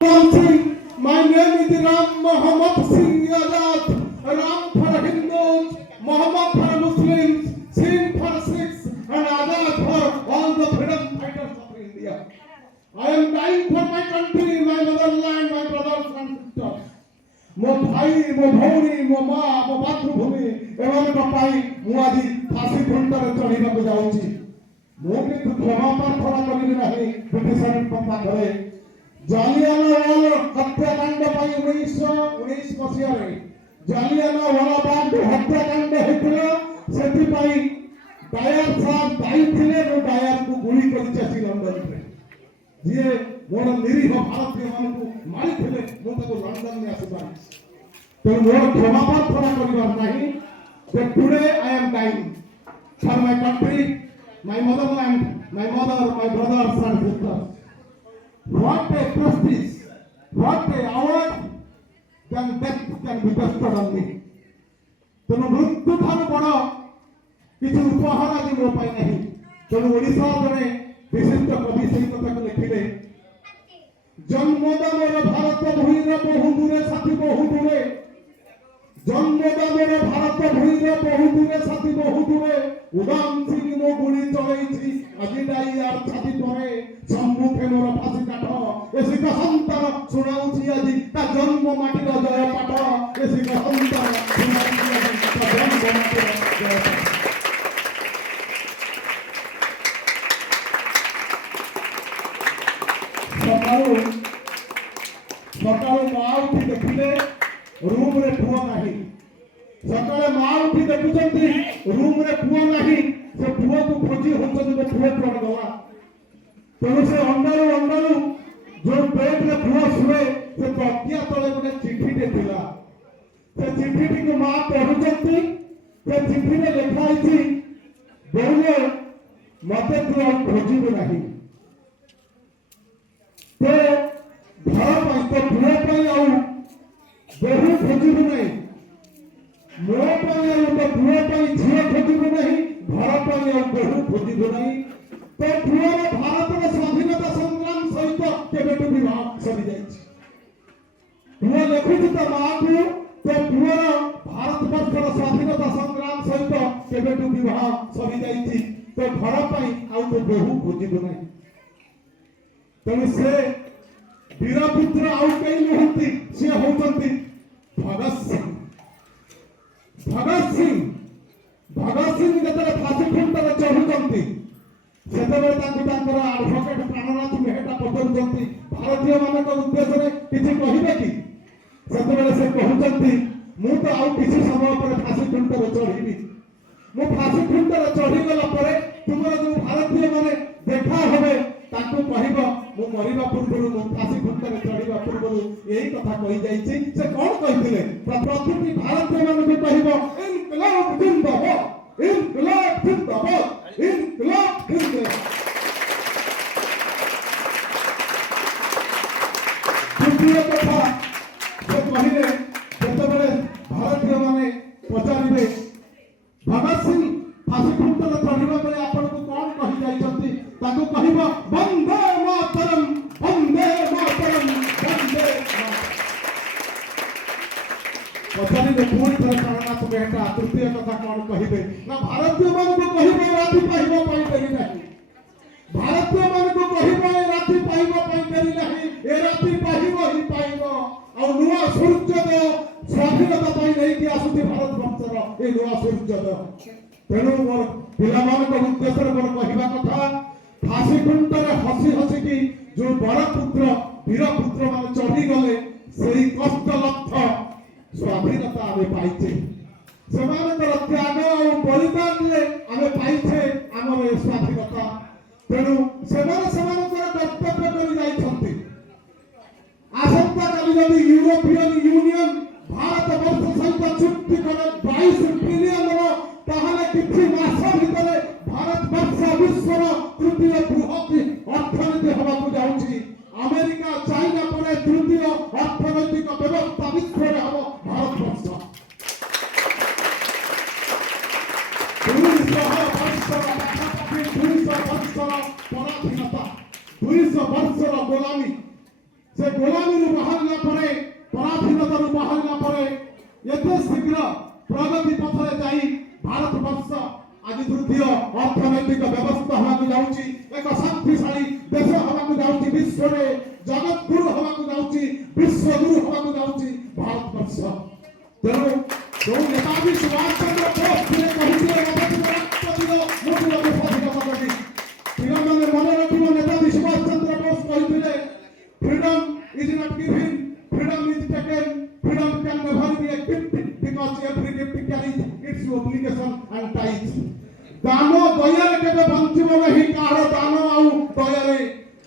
Singh. My name is Ram Muhammad Singh Azad. Ram for Hindus, Muhammad for Muslims, Singh for Sikhs, and Azad for all the freedom fighters of India. I am dying for my country, my motherland, my brothers and sisters. ମୋ ଭାଇ ମୋ ଭଉଣୀ ମୋ ମା ମୋ ମାତୃଭୂମି ଏମାନଙ୍କ ପାଇଁ ମୁଁ ଆଜି ଫାଶୀ ଖୁଣ୍ଟରେ ଚଢ଼ିବାକୁ ଯାଉଛି। ମୁଁ କିନ୍ତୁ କ୍ଷମା ପ୍ରାର୍ଥନା କରିବି ନାହିଁ ବ୍ରିଟିଶଙ୍କ ପାଖରେ। ଜାଲିଆନାୱାଲା ହତ୍ୟାକାଣ୍ଡ ପାଇଁ 1919 ମସିହାରେ ଜାଲିଆନାୱାଲାବାଗ ହତ୍ୟାକାଣ୍ଡ ହୋଇଥିଲା। ସେଥିପାଇଁ ଡାୟାର ସାହେବ ଦାୟୀ ଥିଲେ। ମୁଁ ଡାୟାରକୁ ଗୁଳି କରିଛି ଆସି ଲଣ୍ଡନରେ। ଯିଏ ମୋର ନିରୀହ ଭାରତୀୟମାନଙ୍କୁ ମାରିଥିଲେ ମୁଁ ତାକୁ ଲଣ୍ଡନରେ ଆସି ମାରିଛି। ତେଣୁ ମୋର କ୍ଷମା ପ୍ରାର୍ଥନା କରିବାର ନାହିଁ। Today I am dyeing for my country, my motherland, my mother, my brothers and sisters. What a prestige, what a award than death can be bestowed on me. ତେଣୁ ମୃତ୍ୟୁ ଠାରୁ ବଡ଼ କିଛି ଉପହାର ଆଜି ମୋ ପାଇଁ ନାହିଁ। ତେଣୁ ଓଡ଼ିଶାର ଜଣେ ବିଶିଷ୍ଟ କବି ସେହି କଥାକୁ ଲେଖିଲେ, ଜନ୍ମଦାନର ଭାରତ ଭୂଇଁର ବହୁ ଦୂରେ ସାଥୀ ବହୁ ଦୂରେ, ଜନ୍ମଦାନର ଭାରତ ଭୂଇଁର ବହୁ ଦୂରେ ସାଥୀ ବହୁ ଦୂରେ, ଉଦାମ ସିଂ ମୋ ଗୁଳି ଚଳେଇଛି ଆଜି ଡାଇଆର ଛାତି ପରେ, ସମ୍ମୁଖେ ମୋର ଫାଶୀ କାଠ, ଏ ଶିଖ ସନ୍ତାନ ଶୁଣାଉଛି ଆଜି ତା ଜନ୍ମ ମାଟିର ଜୟ ପାଠ, ଏ ଶିଖ ସନ୍ତାନ ଶୁଣାଉଛି ଆଜି ତା ଜନ୍ମ ମାଟିର ଜୟ ପାଠ। ସକାଳୁ ମା ଉଠି ଦେଖିଲେ ରୁମରେ ପୁଅ ନାହିଁ। ସକାଳେ ମା ଉଠି ଦେଖୁଛନ୍ତି ରୁମରେ ପୁଅ ନାହିଁ। ସେ ପୁଅକୁ ଖୋଜି ହଉଛନ୍ତି ମୋ ପୁଅ କୁଆଡ଼େ ଗଲା। ତେଣୁ ସେ ଅଣ୍ଡାରୁ ଯୋଉ ବେଡରେ ପୁଅ ଶୁଏ ସେ ତକିଆ ତଳେ ଗୋଟେ ଚିଠିଟେ ଥିଲା। ସେ ଚିଠିଟିକୁ ମା ପଢୁଛନ୍ତି। ସେ ଚିଠିରେ ଲେଖା ହେଇଛି, ବୋଉଲୋ ମତେ ତୁ ଆଉ ଖୋଜିବୁ ନାହିଁ। ତ ଘର ପାଇଁ ତ ପୁଅ ପାଇଁ ଆଉ ବୋହୂ ଖୋଜିବୁ ନାହିଁ, ମୋ ପାଇଁ ଆଉ ତ ପୁଅ ପାଇଁ ଝିଅ ଖୋଜିବୁ ନାହିଁ, ଘର ପାଇଁ ଆଉ ବୋହୂ ଖୋଜିବୁ ନାହିଁ। ତ ପୁଅର ଭାରତର ସ୍ୱାଧୀନତା ସଂଗ୍ରାମ ସହିତ କେବେଠୁ ବିବାହ ସରିଯାଇଛି। ପୁଅ ଲେଖୁଛି ତ ମାଆକୁ, ତ ପୁଅର ଭାରତବର୍ଷର ସ୍ୱାଧୀନତା ସଂଗ୍ରାମ ସହିତ କେବେଠୁ ବିବାହ ସରିଯାଇଛି। ତ ଘର ପାଇଁ ଆଉ ତ ବୋହୂ ଖୋଜିବୁ ନାହିଁ। ତେଣୁ ସେ ବୀରପୁତ୍ର ଆଉ କେହି ନୁହନ୍ତି, ସେ ହଉଛନ୍ତି ଭଗତ ସିଂ। ଭଗତ ସିଂ ଯେତେବେଳେ ଫାଶୀ ଖୁଣ୍ଟରେ ଚଢୁଛନ୍ତି ସେତେବେଳେ ତାଙ୍କୁ ତାଙ୍କର ଆଡଭୋକେଟ ପ୍ରାଣନାଥ ମେହେଟା ପଚାରୁଛନ୍ତି, ଭାରତୀୟ ମାନଙ୍କ ଉଦ୍ଦେଶ୍ୟରେ କିଛି କହିବେ କି? ସେତେବେଳେ ସେ କହୁଛନ୍ତି, ମୁଁ ତ ଆଉ କିଛି ସମୟ ପରେ ଫାଶୀ ଖୁଣ୍ଟରେ ଚଢିବି। ମୁଁ ଫାଶୀ ଖୁଣ୍ଟରେ ଚଢିଗଲା ପରେ ତୁମର ଯୋଉ ଭାରତୀୟ ମାନେ ଦେଖା ହେବେ ତାଙ୍କୁ କହିବ ମୁଁ ମରିବା ପୂର୍ବରୁ, ମୁଁ ଫାଶୀ ଖୁଣ୍ଟରେ ଚଢିବା ପୂର୍ବରୁ ଏହି କଥା କହିଯାଇଛି। ସେ କଣ କହିଥିଲେ? ପ୍ରତିଟି ଭାରତୀୟ ମାନଙ୍କୁ କହିବ, ଇନକଲାବ ଜିନ୍ଦାବାଦ, ଇନକଲାବ ଜିନ୍ଦାବାଦ, ଇନକଲାବ ଜିନ୍ଦାବାଦ। ଦ୍ୱିତୀୟ କଥା ସେ କହିଲେ, ଯେତେବେଳେ ଭାରତୀୟ ମାନେ ପଚାରିବେ ଭଗତ ସିଂ ଫାଶୀ ଖୁଣ୍ଟରେ ଚଢିବା ବେଳେ ଆପଣଙ୍କୁ କଣ କହି ଯାଇଛନ୍ତି, ତାକୁ କହିବ ବନ୍ଦେ ମାତରମ୍, ବନ୍ଦେ ମାତରମ୍, ବନ୍ଦେ ମାତରମ୍। ପଚାରିଲେ ପୁଣି ଥରେ ପ୍ରାଣନାଥ ମେହେଟା ତୃତୀୟ କଥା କଣ କହିବେ ନା, ଭାରତୀୟ ମାନଙ୍କୁ କହିବ ରାତି ପାଇବା ପାଇଁ ଡେରି ନାହିଁ। ଭାରତୀୟ ମାନଙ୍କୁ କହିବ ଏ ରାତି ପାଇବା ପାଇଁ ଡେରି ନାହିଁ, ଏ ରାତି ପାଇବ ହିଁ ପାଇବ। ଆଉ ନୂଆ ସୂର୍ଯ୍ୟୋଦୟ ସ୍ୱାଧୀନତା ପାଇଁ ନେଇକି ଆସୁଛି ଭାରତବର୍ଷର ଏ ନୂଆ ସୂର୍ଯ୍ୟୋଦୟ। ତେଣୁ ମୋର ପିଲାମାନଙ୍କ ଉଦ୍ଦେଶ୍ୟରେ ମୋର କହିବା କଥା, ଫାଶୀ ଖୁଣ୍ଟରେ ହସି ହସିକି ଯୋଉ ବଡ ପୁତ୍ର ବୀରପୁତ୍ର ମାନେ ଚଢିଗଲେ, ସେଇ କଷ୍ଟ ଲବ୍ଧ ସ୍ୱାଧୀନତା ଆମେ ପାଇଛେ। ସେମାନଙ୍କର ତ୍ୟାଗ ଆଉ ବଳିଦାନରେ ଆମେ ପାଇଛେ ଆମର ଏ ସ୍ୱାଧୀନତା। ତେଣୁ ସେମାନେ ସେମାନଙ୍କର କର୍ତ୍ତବ୍ୟ କରି ଯାଇଛନ୍ତି। ଆସନ୍ତାକାଲି ଯଦି ୟୁରୋପିଆନ ୟୁନିୟନ ଭାରତବର୍ଷ ସହିତ ଚୁକ୍ତି କରେ 22 ଟ୍ରିଲିୟନର, ତାହେଲେ କିଛି ମାସ ଭିତରେ ଭାରତବର୍ଷ ବିଶ୍ୱର ତୃତୀୟ ବୃହତ ଅର୍ଥନୀତି ହେବାକୁ ଯାଉଛି। ଆମେରିକା ଚାଇନା ପରେ ତୃତୀୟ ଅର୍ଥନୈତିକ ବ୍ୟବସ୍ଥା ବିଶ୍ୱରେ ହେବ ଭାରତବର୍ଷ। 200 ବର୍ଷର ପାଖାପାଖି 200 ବର୍ଷର ପରାଧୀନତା, 200 ବର୍ଷର ଗୋଲାମୀ, ସେ ଗୋଲାମୀ ବାହାରିଲା ପରେ ପରାଧୀନତାରୁ ବାହାରିଲା ପରେ ଏତେ ଶୀଘ୍ର ପ୍ରଗତି ପଥରେ ଯାଇ ଭାରତ ବର୍ଷ ଆଜି ତୃତୀୟ ଅର୍ଥନୈତିକ ବ୍ୟବସ୍ଥା ହେବାକୁ ଯାଉଛି, ଏକ ଶକ୍ତିଶାଳୀ ଦେଶ ହେବାକୁ ଯାଉଛି, ବିଶ୍ୱରେ ଜଗତଗୁରୁ ହେବାକୁ ଯାଉଛି, ବିଶ୍ୱଗୁରୁ ହେବାକୁ ଯାଉଛି ଭାରତ ବର୍ଷ। ତେଣୁ ଯୋଉ ନେତାଜୀ ସୁଭାଷ ଚନ୍ଦ୍ର ବୋଷ ଥିଲେ କହିଥିଲେ ପିଲାମାନେ ମନେ ରଖିବ, ନେତାଜୀ ସୁଭାଷ ଚନ୍ଦ୍ର ବୋଷ କହିଥିଲେ freedom is not given, freedom is taken, freedom can never be a gift because every gift carries its obligation and ties. दान दयारे केबे बंचिब नहीं, काହାର दान आउ दयारे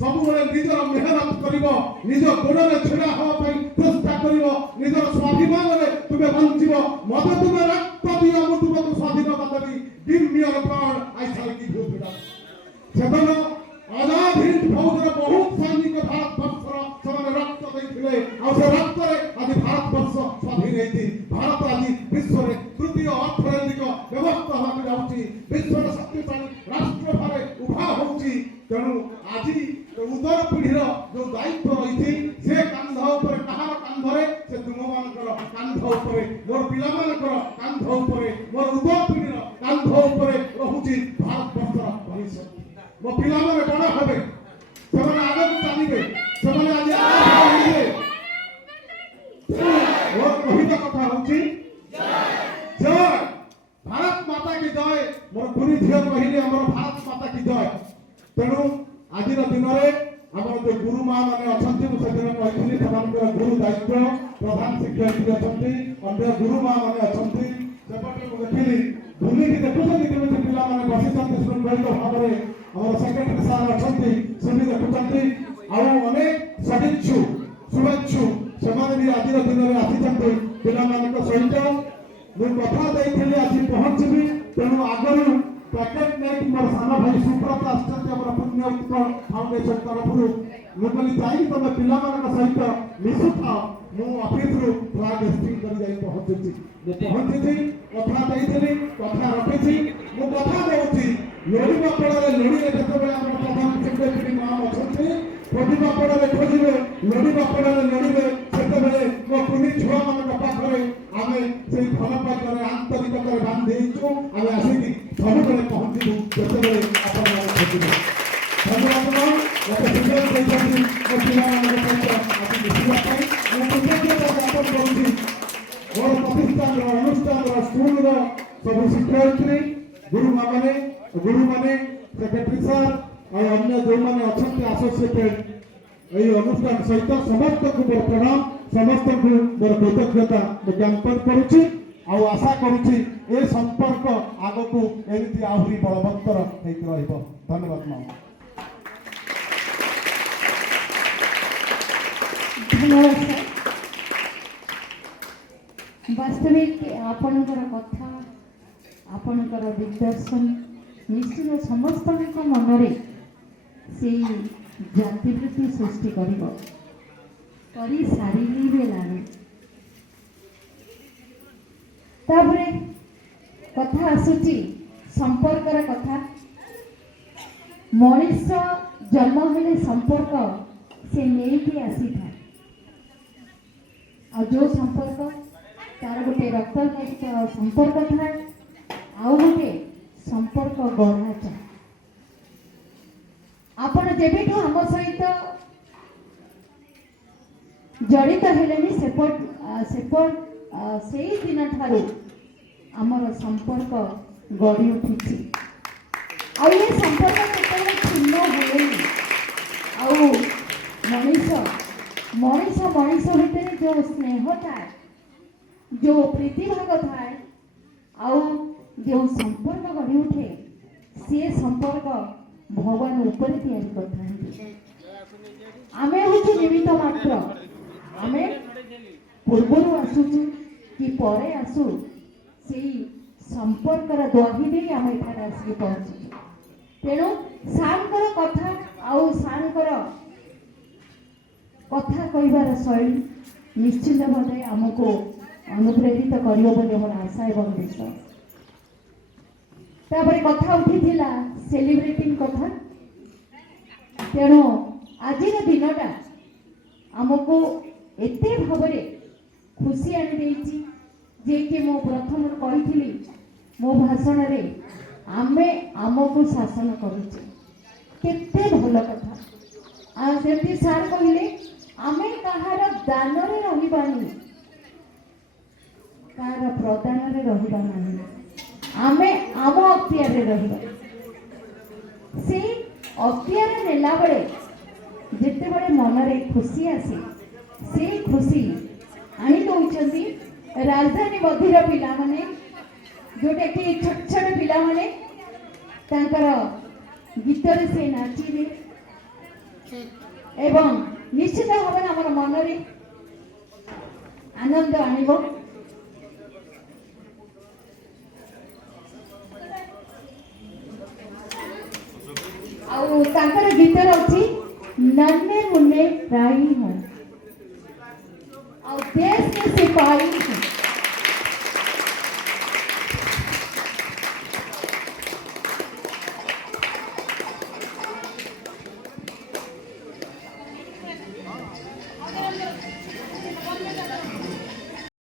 सबुबले निजर मेहनत करिवो, निज गोड़रे छिड़ा होवा पई चेष्टा करिवो, निजर स्वाभिमानरे तुमे बंचिबो। मते तुमे रक्त दियो, मु तुमको स्वाधीनता देबी, गिव मी योर प्राण, I shall give you freedom. सेबन आजाद हिंद फौजर बहुत सैनिक भारत वर्षर ସେମାନେ ରକ୍ତ ଦେଇଥିଲେ, ଆଉ ସେ ରକ୍ତରେ ଆଜି ଭାରତ ବର୍ଷ ସ୍ୱାଧୀନ ହେଇଛି। ଭାରତ ଆଜି ବିଶ୍ୱରେ ତୃତୀୟ ଅର୍ଥନୈତିକ ବ୍ୟବସ୍ଥା ହେବାକୁ ଯାଉଛି, ବିଶ୍ୱର ଶକ୍ତିଶାଳୀ ରାଷ୍ଟ୍ର ଭାବେ ଉଭା ହେଉଛି। ତେଣୁ ଆଜି ଉତ୍ତର ପିଢ଼ିର ଯୋଉ ଦାୟିତ୍ୱ ରହିଛି, ସେ କାନ୍ଧ ଉପରେ, କାହାର କାନ୍ଧରେ? ସେ ତୁମମାନଙ୍କର କାନ୍ଧ ଉପରେ, ମୋର ପିଲାମାନଙ୍କର କାନ୍ଧ ଉପରେ, ମୋର ଉତ୍ତର ପିଢ଼ିର କାନ୍ଧ ଉପରେ ରହୁଛି ଭାରତ ବର୍ଷର ଭବିଷ୍ୟତ। ମୋ ପିଲାମାନେ ବଡ଼ ହେବେ, ସେମାନେ ଆଗକୁ ଚାଲିବେ, ସେମାନେ ଆଜି ହେଇଯିବେ। ମୋର କହିବା କଥା ହଉଛି ଜୟ ଭାରତ ମାତା କି ଜୟ। ମୋର ଗୁରୁ ଝିଅ କହିଲେ ଆମର ଭାରତ ମାତା କି ଜୟ। ତେଣୁ ଆଜିର ଦିନରେ ଆମର ଯୋଉ ଗୁରୁ ମା ମାନେ ଅଛନ୍ତି, ମୁଁ ସେଦିନ କହିଥିଲି ସେମାନଙ୍କର ଗୁରୁ ଦାୟିତ୍ୱ, ପ୍ରଧାନ ଶିକ୍ଷୟିତ୍ରୀ ଅଛନ୍ତି, ଅନ୍ୟ ଗୁରୁ ମା ମାନେ ଅଛନ୍ତି। ସେପଟେ ମୁଁ ଦେଖିଲି ବୁଲିକି ଦେଖୁଛନ୍ତି କେମିତି ପିଲାମାନେ ବସିଛନ୍ତି ଶୃଙ୍ଖଳିତ ଭାବରେ। ଆମର ସେକ୍ରେଟାରୀ ସାର୍ ଅଛନ୍ତି, ସେ ବି ଦେଖୁଛନ୍ତି। ଆଉ ଅନେକ ସଦିଚ୍ଛୁ ଶୁଭେଚ୍ଛୁ ସେମାନେ ବି ଆଜିର ଦିନରେ ଆସିଛନ୍ତି ପିଲାମାନଙ୍କ ସହିତ। ମୁଁ କଥା ଦେଇଥିଲି ଆଜି ପହଞ୍ଚିବି, ତେଣୁ ଆଗରୁ ପ୍ୟାକେଟ୍ ନେଇକି ମୋର ସାନ ଭାଇ ସୁବ୍ରତ ଆସିଛନ୍ତି ଆମର ପୁଣ୍ୟ ଉତ୍କଳ ଫାଉଣ୍ଡେସନ ତରଫରୁ। ମୁଁ କହିଲି ଯାଇକି ତମେ ପିଲାମାନଙ୍କ ସହିତ ମିଶୁଥାଅ, ମୁଁ ଅଫିସରୁ ଫ୍ଲାଗ ହେଷ୍ଟିଂ କରି ଯାଇ ପହଞ୍ଚୁଛି। ମୁଁ ପହଞ୍ଚିଛି, କଥା ଦେଇଥିଲି, କଥା ରଖିଛି। ମୁଁ କଥା ଦେଉଛି ଲୋଡ଼ିବା ପଡ଼ରେ ଲୋଡ଼ିଲେ ଯେତେବେଳେ ଆମର ପ୍ରଧାନ ସେକ୍ରେଟାରୀ ମ୍ୟାମ୍ ଅଛନ୍ତି, ଖୋଜିବା ପଡ଼ରେ ଖୋଜିବେ, ଲୋଡ଼ିବା ପଡ଼ରେ ଲୋଡ଼ିବେ, ସେତେବେଳେ ମୋ କୁନି ଛୁଆମାନଙ୍କ ପାଖରେ ଆମେ ସେଇ ଭଲ ପାଇବାରେ ଆନ୍ତରିକତାରେ ବାନ୍ଧି ଦେଇଛୁ। ଆମେ ଆସିକି ସବୁବେଳେ ପହଞ୍ଚିବୁ ଯେତେବେଳେ ଆପଣମାନେ ଖୋଜିବେ। ଧନ୍ୟବାଦ ମୋତେ ସୁଯୋଗ ଦେଇଛନ୍ତି ମୋ ପିଲାମାନଙ୍କ ସହିତ ଆଜି ମିଶିବା ପାଇଁ। ମୁଁ କୃତଜ୍ଞତା ଜ୍ଞାପନ କରୁଛି ମୋର ପ୍ରତିଷ୍ଠାନର, ଅନୁଷ୍ଠାନର, ସ୍କୁଲର ସବୁ ଶିକ୍ଷୟିତ୍ରୀ, ଗୁରୁମାନେ, ସେକ୍ରେଟାରୀ ସାର୍ ଆଉ ଅନ୍ୟ ଯେଉଁମାନେ ଅଛନ୍ତି ଆସୋସିଏଟେଡ୍ ଏହି ଅନୁଷ୍ଠାନ ସହିତ ସମସ୍ତଙ୍କୁ ମୋର ପ୍ରଣାମ, ସମସ୍ତଙ୍କୁ ମୋର କୃତଜ୍ଞତା ମୁଁ ଜ୍ଞାପନ କରୁଛି। ଆଉ ଆଶା କରୁଛି ଏ ସମ୍ପର୍କ ଆଗକୁ ଏମିତି ଆହୁରି ବଳବତ୍ତର ହେଇକି ରହିବ। ଧନ୍ୟବାଦ ମାଆ। ଧନ୍ୟବାଦ ସାର୍। ବାସ୍ତବିକ ଆପଣଙ୍କର କଥା, ଆପଣଙ୍କର ଦିଗ୍ଦର୍ଶନ ନିଶ୍ଚିତ ସମସ୍ତଙ୍କ ମନରେ ସେଇ ଜାତିବୃତ୍ତି ସୃଷ୍ଟି କରିବ, କରି ସାରିଲେଣି। ତାପରେ କଥା ଆସୁଛି ସମ୍ପର୍କର କଥା। ମଣିଷ ଜନ୍ମ ହେଲେ ସମ୍ପର୍କ ସେ ନେଇକି ଆସିଥାଏ। ଆଉ ଯେଉଁ ସମ୍ପର୍କ ତାର ଗୋଟେ ରକ୍ତନୈତିକ ସମ୍ପର୍କ ଥାଏ, ଆଉ ଗୋଟେ ସମ୍ପର୍କ ଗଢ଼ା ଥାଏ। ଆପଣ ଯେବେଠୁ ଆମ ସହିତ ଜଡ଼ିତ ହେଲେଣି ସେଇ ଦିନ ଠାରୁ ଆମର ସମ୍ପର୍କ ଗଢ଼ି ଉଠିଛି। ଆଉ ଏ ସମ୍ପର୍କ କେତେବେଳେ ଛିନ୍ନ ହୁଏନି। ଆଉ ମଣିଷ ଭିତରେ ଯେଉଁ ସ୍ନେହ ଥାଏ, ଯେଉଁ ପ୍ରୀତିଭାଗ ଥାଏ, ଆଉ ଯେଉଁ ସମ୍ପର୍କ ଗଢ଼ି ଉଠେ, ସେ ସମ୍ପର୍କ ଭଗବାନ ଉପରେ ତିଆରି କରିଥାନ୍ତି। ଆମେ ହଉଛୁ ନିମିତ୍ତ ମାତ୍ର। ଆମେ ପୂର୍ବରୁ ଆସୁଛୁ କି ପରେ ଆସୁ, ସେଇ ସମ୍ପର୍କର ଦ୍ୱାହି ଦେଇ ଆମେ ଏଠାରେ ଆସିକି ପହଞ୍ଚିଛୁ। ତେଣୁ ସାର୍ଙ୍କର କଥା ଆଉ ସାର୍ଙ୍କର କଥା କହିବାର ଶୈଳୀ ନିଶ୍ଚିତ ଭାବେ ଆମକୁ ଅନୁପ୍ରେରିତ କରିବ ବୋଲି ମୋର ଆଶା ଏବଂ ବିଶ୍ୱାସ। ତାପରେ କଥା ଉଠିଥିଲା ସେଲିବ୍ରେଟିଂ କଥା। ତେଣୁ ଆଜିର ଦିନଟା ଆମକୁ एते भावरे खुशी आनी देइछि जे कि मो प्रथम कहिथिली मो भाषण रे आमे आमको शासन करूचे केते भल कथा आ सेति सार कहिले आमे कहार दान रे रहिबानी कार प्रदान रे रहिबा नाही आमे आम अख्तियार रे रहिबा से अख्तियार नेला बळे जेते बळे मन रे खुशी आसी से खुशी आनी दउचंती राजधानी बधिर पिला माने जोटे कि छोट छोट पिला माने तांकर गीतर से नाचिबे एवं निश्चित भाव आम मन रे आनंद आनिब आउ तांकर गीतर अछि नन्हे मुन्ने राई हूँ और देश के सिपाही हूँ